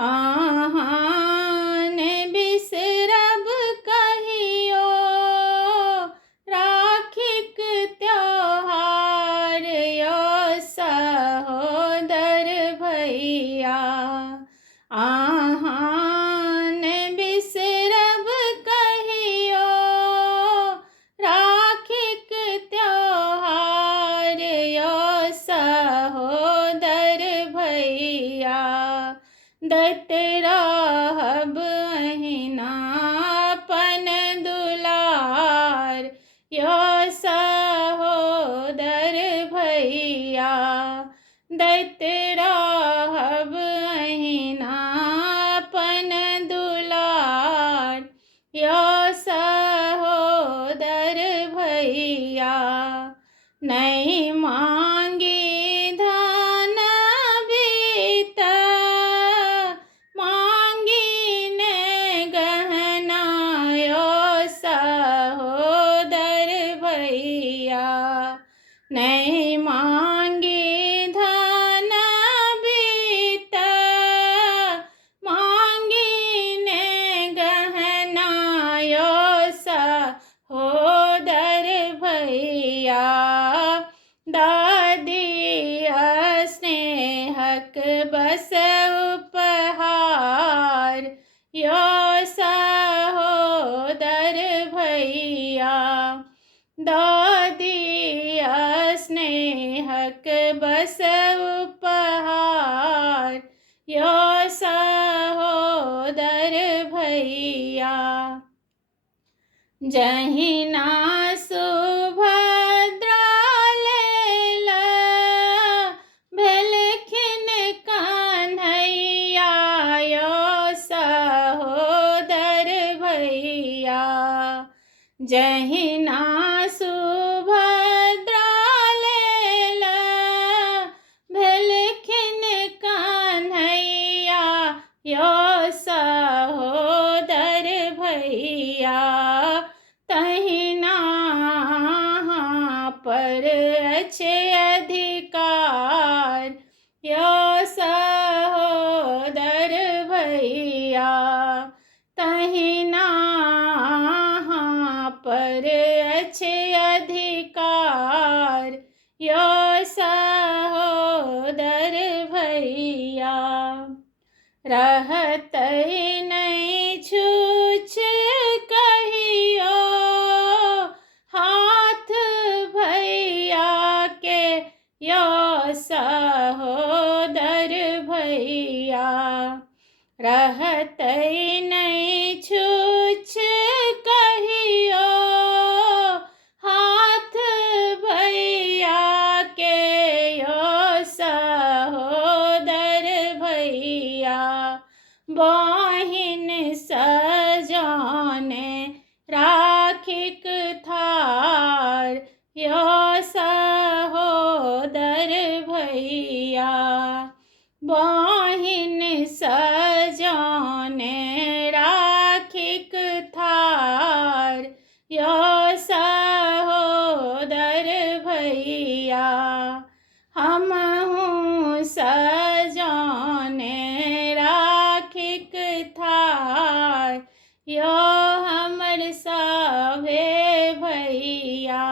आहान बिसरब कहियो राखिक त्योहार यो सहोदर भैया। आहान बिसरब कहियो राखिक त्योहार यो सहोदर भैया। दैत रहब अहिनापन दुलार यो सहोदर भैया। दैत रहब अहिनापन दुलार यो सहोदर भैया। नहीं मांगी धन बीत मांगी ने गहना यो सहोदर भैया। नहीं मांगी धन बीत मांगी ने गहना यो सहोदर भैया। दादी स्नेहक बस उपहार यो सहोदर भैया। दादी स्नेहक बस उपहार यो सहोदर भैया। जहिना सुभद्रा लेला भेलखिन कन्हैया यो सहोदर भैया। जहिना सुभद्रा लेला भेलखिन कन्हैया यो सहोदर भैया। तहिना पर अच्छे अधिकार यो सहोदर भैया। तहिना पर अच्छे अधिकार यो सहोदर भैया। रहत नहीं छूछ कहियो हाथ भैया के यो सहोदर भैया। रहत नहीं छूछ कहियो हाथ भैया के यो सहोदर भैया। बहिन सजाने राखिक थार यो सहोदर भैया। बहिन सजाने राखिक थार यो सहोदर भैया। हमहूँ सजाने राखिक थार यो हमर सभे भैया।